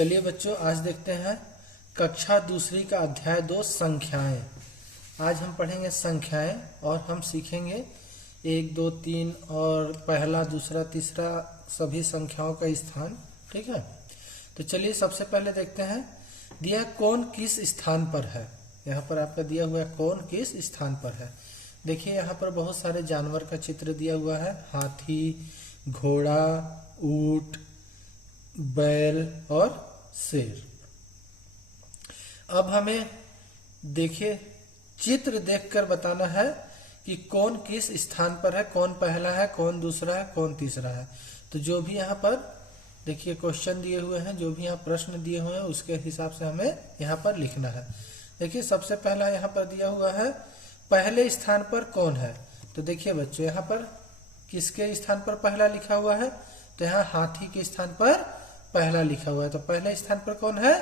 चलिए बच्चों, आज देखते हैं कक्षा दूसरी का अध्याय 2 संख्याएं। आज हम पढ़ेंगे संख्याएं और हम सीखेंगे 1, 2, 3 और पहला, दूसरा, तीसरा सभी संख्याओं का स्थान। ठीक है, तो चलिए सबसे पहले देखते हैं दिया कौन किस स्थान पर है। यहाँ पर आपका दिया हुआ है कौन किस स्थान पर है। देखिए यहाँ पर बहुत सारे जानवर का चित्र दिया हुआ है, हाथी, घोड़ा, ऊंट, बैल और शेर। अब हमें देखिए चित्र देखकर बताना है कि कौन किस स्थान पर है, कौन पहला है, कौन दूसरा है, कौन तीसरा है। तो जो भी यहाँ पर देखिए क्वेश्चन दिए हुए हैं, जो भी यहाँ प्रश्न दिए हुए हैं, उसके हिसाब से हमें यहाँ पर लिखना है। देखिए सबसे पहला यहाँ पर दिया हुआ है पहले स्थान पर कौन है। तो देखिए बच्चों यहाँ पर किसके स्थान पर पहला लिखा हुआ है, तो यहाँ हाथी के स्थान पर पहला लिखा हुआ है। तो पहले स्थान पर कौन है,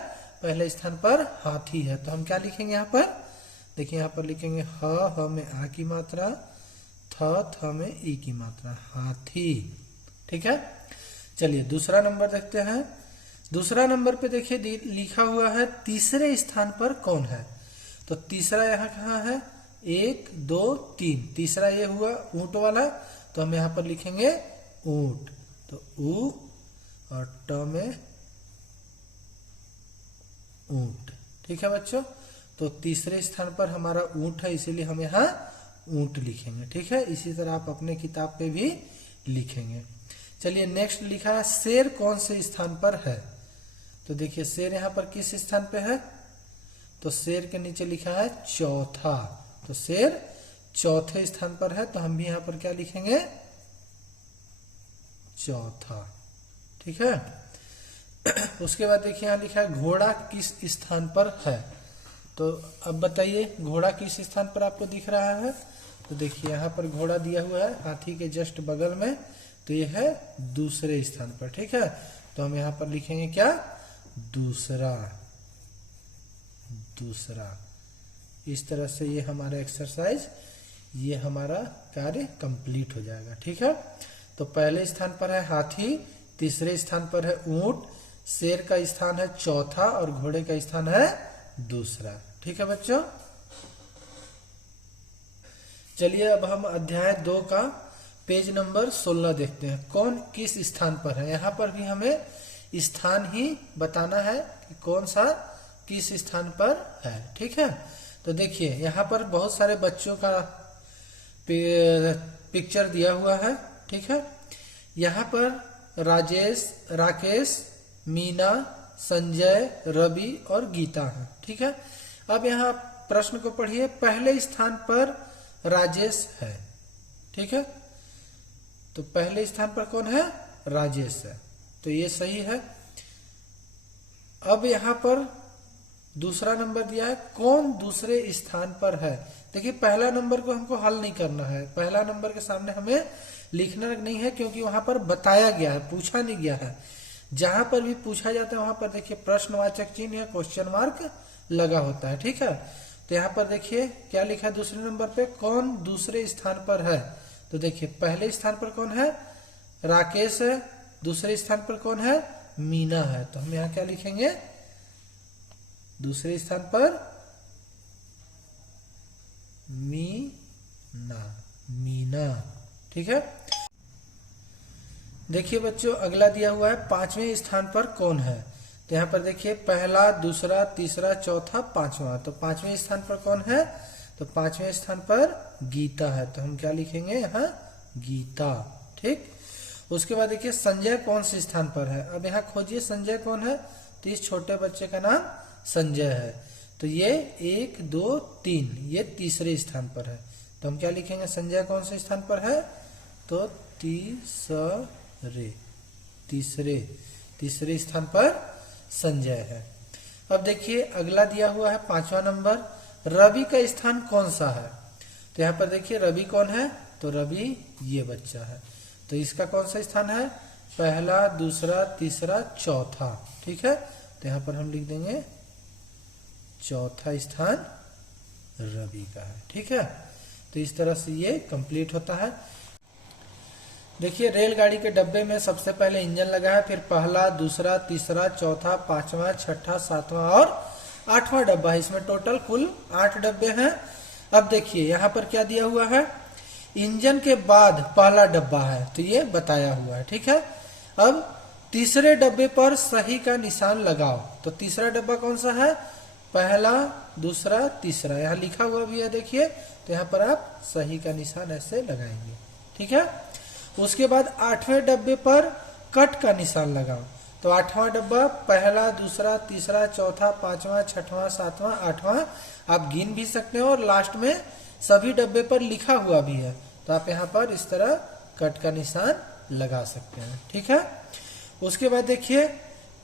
पहले स्थान पर हाथी है। तो हम क्या लिखेंगे यहाँ पर, देखिए यहाँ पर लिखेंगे ह में आ की मात्रा, थ में ई की मात्रा, हाथी। ठीक है, चलिए दूसरा नंबर देखते हैं। दूसरा नंबर पे देखिए लिखा हुआ है तीसरे स्थान पर कौन है। तो तीसरा यहाँ कहाँ है, 1, 2, 3, तीसरा ये हुआ ऊंट वाला। तो हम यहाँ पर लिखेंगे ऊंट। तो ऊ और ट में ऊंट। ठीक है बच्चों, तो तीसरे स्थान पर हमारा ऊंट है, इसीलिए हम यहाँ ऊंट लिखेंगे। ठीक है, इसी तरह आप अपने किताब पे भी लिखेंगे। चलिए नेक्स्ट लिखा है शेर कौन से स्थान पर है। तो देखिए शेर यहाँ पर किस स्थान पे है, तो शेर के नीचे लिखा है चौथा। तो शेर चौथे स्थान पर है, तो हम भी यहाँ पर क्या लिखेंगे, चौथा। ठीक है, उसके बाद देखिए यहाँ लिखा है घोड़ा किस स्थान पर है। तो अब बताइए घोड़ा किस स्थान पर आपको दिख रहा है। तो देखिए यहाँ पर घोड़ा दिया हुआ है हाथी के जस्ट बगल में, तो ये है दूसरे स्थान पर। ठीक है, तो हम यहाँ पर लिखेंगे क्या, दूसरा। दूसरा। इस तरह से ये हमारा एक्सरसाइज, ये हमारा कार्य कंप्लीट हो जाएगा। ठीक है, तो पहले स्थान पर है हाथी, तीसरे स्थान पर है ऊंट, शेर का स्थान है चौथा और घोड़े का स्थान है दूसरा। ठीक है बच्चों, चलिए अब हम अध्याय 2 का पेज नंबर 16 देखते हैं कौन किस स्थान पर है। यहाँ पर भी हमें स्थान ही बताना है कि कौन सा किस स्थान पर है। ठीक है, तो देखिए यहाँ पर बहुत सारे बच्चों का पिक्चर दिया हुआ है। ठीक है, यहाँ पर राजेश, राकेश, मीना, संजय, रवि और गीता है। ठीक है, अब यहाँ प्रश्न को पढ़िए, पहले स्थान पर राजेश है। ठीक है, तो पहले स्थान पर कौन है, राजेश है, तो ये सही है। अब यहाँ पर दूसरा नंबर दिया है कौन दूसरे स्थान पर है। देखिए पहला नंबर को हमको हल नहीं करना है, पहला नंबर के सामने हमें लिखना नहीं है, क्योंकि वहां पर बताया गया है, पूछा नहीं गया है। जहां पर भी पूछा जाता है वहां पर देखिए प्रश्नवाचक चिन्ह या क्वेश्चन मार्क लगा होता है। ठीक है, तो यहाँ पर देखिए क्या लिखा है दूसरे नंबर पे, कौन दूसरे स्थान पर है। तो देखिए पहले स्थान पर कौन है, राकेश है, दूसरे स्थान पर कौन है, मीना है। तो हम यहाँ क्या लिखेंगे, दूसरे स्थान पर मीना, मीना। ठीक है, देखिए बच्चों अगला दिया हुआ है पांचवें स्थान पर कौन है। तो यहाँ पर देखिए पहला, दूसरा, तीसरा, चौथा, पांचवा। तो पांचवें स्थान पर कौन है, तो पांचवें स्थान पर गीता है। तो हम क्या लिखेंगे यहाँ, गीता। ठीक, उसके बाद देखिए संजय कौन से स्थान पर है। अब यहाँ खोजिए संजय कौन है, तो इस छोटे बच्चे का नाम संजय है। तो ये 1, 2, 3, ये तीसरे स्थान पर है। तो हम क्या लिखेंगे, संजय कौन से स्थान पर है, तो तीसरे स्थान पर संजय है। अब देखिए अगला दिया हुआ है 5वां नंबर, रवि का स्थान कौन सा है। तो यहाँ पर देखिए रवि कौन है, तो रवि ये बच्चा है। तो इसका कौन सा स्थान है, पहला, दूसरा, तीसरा, चौथा। ठीक है, तो यहाँ पर हम लिख देंगे चौथा स्थान रवि का है। ठीक है, तो इस तरह से ये कंप्लीट होता है। देखिए रेलगाड़ी के डब्बे में सबसे पहले इंजन लगा है, फिर पहला, दूसरा, तीसरा, चौथा, पांचवा, छठा, सातवां और आठवां डब्बा है। इसमें टोटल कुल 8 डब्बे हैं। अब देखिए यहाँ पर क्या दिया हुआ है, इंजन के बाद पहला डब्बा है, तो ये बताया हुआ है। ठीक है, अब तीसरे डब्बे पर सही का निशान लगाओ। तो तीसरा डब्बा कौन सा है, पहला, दूसरा, तीसरा, यहाँ लिखा हुआ भी है देखिए। तो यहाँ पर आप सही का निशान ऐसे लगाएंगे। ठीक है, उसके बाद 8वें डब्बे पर कट का निशान लगाओ। तो 8वां डब्बा पहला, दूसरा, तीसरा, चौथा, पांचवा, छठवां, सातवां, आठवां आप गिन भी सकते हो और लास्ट में सभी डब्बे पर लिखा हुआ भी है। तो आप यहाँ पर इस तरह कट का निशान लगा सकते हैं। ठीक है, उसके बाद देखिए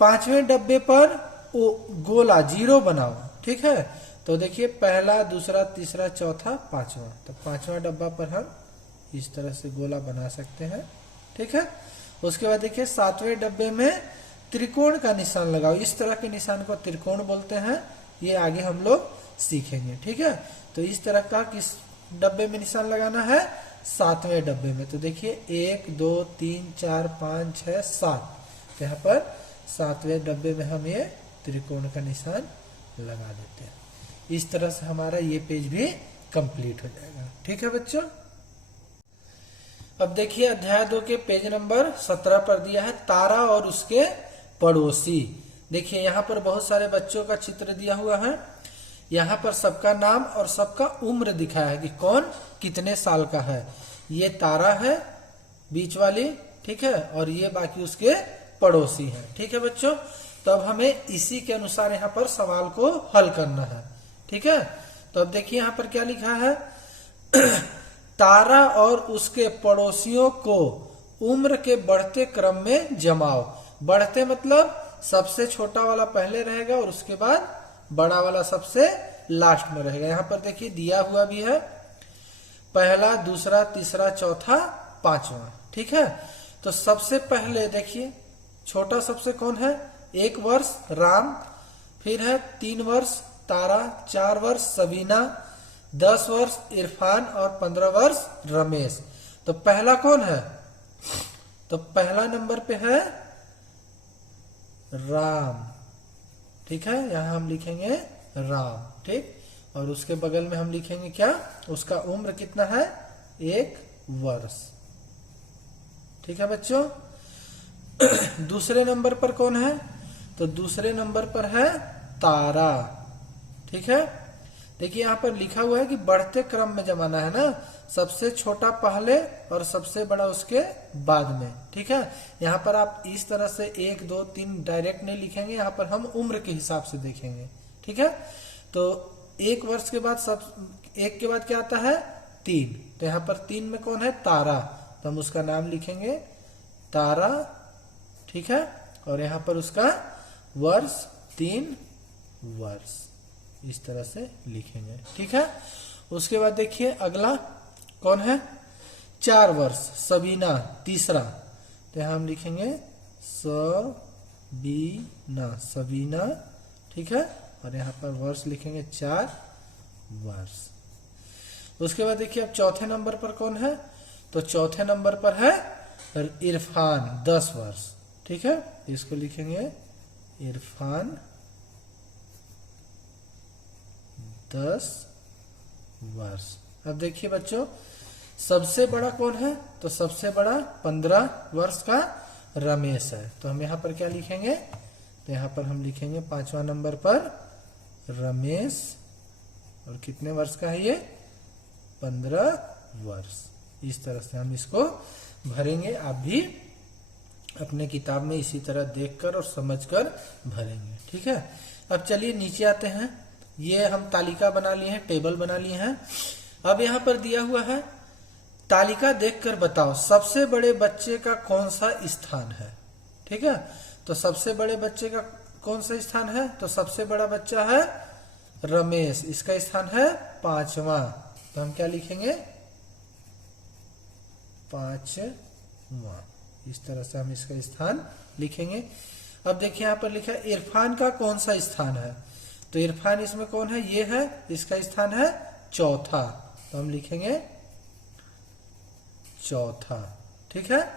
5वें डब्बे पर गोला 0 बनाओ। ठीक है, तो देखिए पहला, दूसरा, तीसरा, चौथा, पांचवा, तो 5वां डब्बा पर हम इस तरह से गोला बना सकते हैं। ठीक है, उसके बाद देखिए 7वें डब्बे में त्रिकोण का निशान लगाओ। इस तरह के निशान को त्रिकोण बोलते हैं, ये आगे हम लोग सीखेंगे। ठीक है, तो इस तरह का किस डब्बे में निशान लगाना है, 7वें डब्बे में। तो देखिए 1 2 3 4 5 6 7, तो यहाँ पर 7वें डब्बे में हम ये त्रिकोण का निशान लगा देते हैं। इस तरह से हमारा ये पेज भी कंप्लीट हो जाएगा। ठीक है बच्चों, अब देखिए अध्याय 2 के पेज नंबर 17 पर दिया है तारा और उसके पड़ोसी। देखिए यहाँ पर बहुत सारे बच्चों का चित्र दिया हुआ है। यहाँ पर सबका नाम और सबका उम्र दिखाया है कि कौन कितने साल का है। ये तारा है बीच वाली, ठीक है, और ये बाकी उसके पड़ोसी हैं। ठीक है बच्चों, तो अब हमें इसी के अनुसार यहाँ पर सवाल को हल करना है। ठीक है, तो अब देखिए यहाँ पर क्या लिखा है तारा और उसके पड़ोसियों को उम्र के बढ़ते क्रम में जमाओ। बढ़ते मतलब सबसे छोटा वाला पहले रहेगा और उसके बाद बड़ा वाला सबसे लास्ट में रहेगा। यहाँ पर देखिए दिया हुआ भी है पहला, दूसरा, तीसरा, चौथा, पांचवा। ठीक है, तो सबसे पहले देखिए छोटा सबसे कौन है, 1 वर्ष राम, फिर है 3 वर्ष तारा, 4 वर्ष सबीना, 10 वर्ष इरफान और 15 वर्ष रमेश। तो पहला कौन है, तो पहला नंबर पे है राम। ठीक है, यहां हम लिखेंगे राम। ठीक, और उसके बगल में हम लिखेंगे क्या, उसका उम्र कितना है, 1 वर्ष। ठीक है बच्चों, दूसरे नंबर पर कौन है, तो दूसरे नंबर पर है तारा। ठीक है, देखिए यहाँ पर लिखा हुआ है कि बढ़ते क्रम में जमाना है ना, सबसे छोटा पहले और सबसे बड़ा उसके बाद में। ठीक है, यहाँ पर आप इस तरह से 1 2 3 डायरेक्ट नहीं लिखेंगे, यहाँ पर हम उम्र के हिसाब से देखेंगे। ठीक है, तो 1 वर्ष के बाद सब 1 के बाद क्या आता है, 3, तो यहाँ पर 3 में कौन है, तारा, तो हम उसका नाम लिखेंगे तारा। ठीक है, और यहाँ पर उसका वर्ष 3 वर्ष, इस तरह से लिखेंगे। ठीक है, उसके बाद देखिए अगला कौन है, 4 वर्ष सबीना, तीसरा, तो यहाँ हम लिखेंगे सबीना, सबीना। ठीक है, और यहाँ पर वर्ष लिखेंगे 4 वर्ष। उसके बाद देखिए अब चौथे नंबर पर कौन है, तो चौथे नंबर पर है इरफान, 10 वर्ष। ठीक है, इसको लिखेंगे इरफान 10 वर्ष। अब देखिए बच्चों सबसे बड़ा कौन है, तो सबसे बड़ा 15 वर्ष का रमेश है। तो हम यहाँ पर क्या लिखेंगे, तो यहाँ पर हम लिखेंगे 5वां नंबर पर रमेश, और कितने वर्ष का है ये, 15 वर्ष। इस तरह से हम इसको भरेंगे। आप भी अपने किताब में इसी तरह देखकर और समझकर भरेंगे। ठीक है, अब चलिए नीचे आते हैं। ये हम तालिका बना लिए हैं, टेबल बना लिए हैं। अब यहाँ पर दिया हुआ है तालिका देखकर बताओ सबसे बड़े बच्चे का कौन सा स्थान है। ठीक है, तो सबसे बड़े बच्चे का कौन सा स्थान है, तो सबसे बड़ा बच्चा है रमेश, इसका स्थान है 5वां। तो हम क्या लिखेंगे, 5वां, इस तरह से हम इसका स्थान लिखेंगे। अब देखिए यहाँ पर लिखा है इरफान का कौन सा स्थान है, तो इरफान इसमें कौन है, ये है, इसका स्थान है 4था, तो हम लिखेंगे 4था। ठीक है।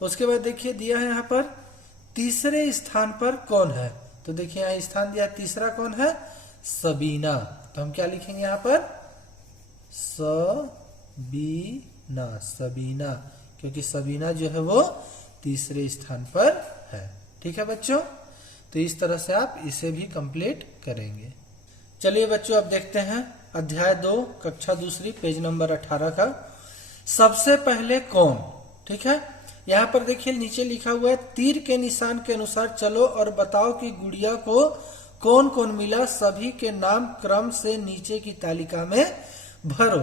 उसके बाद देखिए दिया है यहाँ पर तीसरे स्थान पर कौन है, तो देखिए यहाँ स्थान दिया है, तीसरा कौन है, सबीना। तो हम क्या लिखेंगे यहाँ पर, सबीना, सबीना, क्योंकि सबीना जो है वो तीसरे स्थान पर है। ठीक है बच्चों, तो इस तरह से आप इसे भी कंप्लीट करेंगे। चलिए बच्चों अब देखते हैं अध्याय 2 कक्षा दूसरी पेज नंबर 18 का सबसे पहले कौन। ठीक है, यहाँ पर देखिए नीचे लिखा हुआ है तीर के निशान के अनुसार चलो और बताओ कि गुड़िया को कौन कौन मिला, सभी के नाम क्रम से नीचे की तालिका में भरो।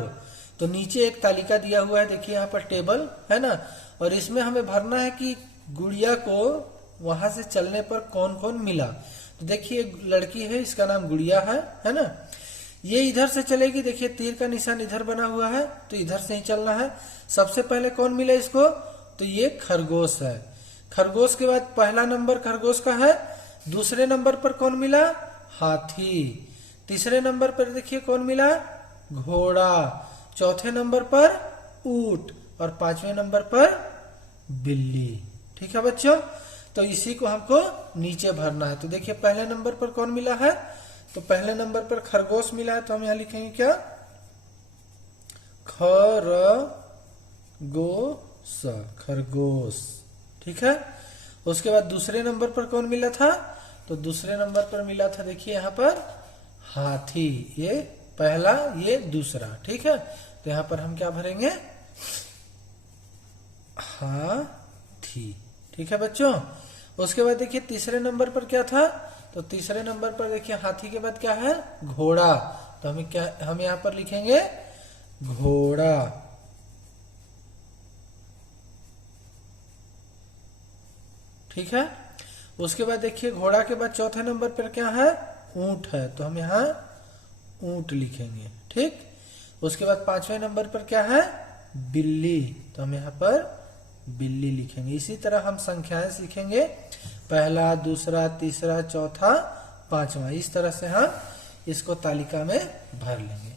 तो नीचे एक तालिका दिया हुआ है, देखिए यहाँ पर टेबल है ना, और इसमें हमें भरना है कि गुड़िया को वहां से चलने पर कौन कौन मिला। तो देखिए लड़की है, इसका नाम गुड़िया है ना। ये इधर से चलेगी, देखिए तीर का निशान इधर बना हुआ है, तो इधर से ही चलना है। सबसे पहले कौन मिला इसको, तो ये खरगोश है। खरगोश के बाद पहला नंबर खरगोश का है, दूसरे नंबर पर कौन मिला, हाथी। तीसरे नंबर पर देखिए कौन मिला, घोड़ा। चौथे नंबर पर ऊंट और पांचवें नंबर पर बिल्ली। ठीक है बच्चों, तो इसी को हमको नीचे भरना है। तो देखिए पहले नंबर पर कौन मिला है, तो पहले नंबर पर खरगोश मिला है, तो हम यहां लिखेंगे क्या, खरगोश, खरगोश। ठीक है, उसके बाद दूसरे नंबर पर कौन मिला था, तो दूसरे नंबर पर मिला था देखिए यहाँ पर हाथी। ये पहला, ये दूसरा। ठीक है, तो यहाँ पर हम क्या भरेंगे, हाथी। ठीक है बच्चों, उसके बाद देखिए तीसरे नंबर पर क्या था, तो तीसरे नंबर पर देखिए हाथी के बाद क्या है, घोड़ा। तो हम यहाँ पर लिखेंगे घोड़ा। ठीक है, उसके बाद देखिए घोड़ा के बाद चौथे नंबर पर क्या है, ऊंट है, तो हम यहाँ ऊंट लिखेंगे। ठीक, उसके बाद पांचवें नंबर पर क्या है, बिल्ली, तो हम यहाँ पर बिल्ली लिखेंगे। इसी तरह हम संख्याएं सीखेंगे, पहला, दूसरा, तीसरा, चौथा, पांचवा, इस तरह से हम इसको तालिका में भर लेंगे।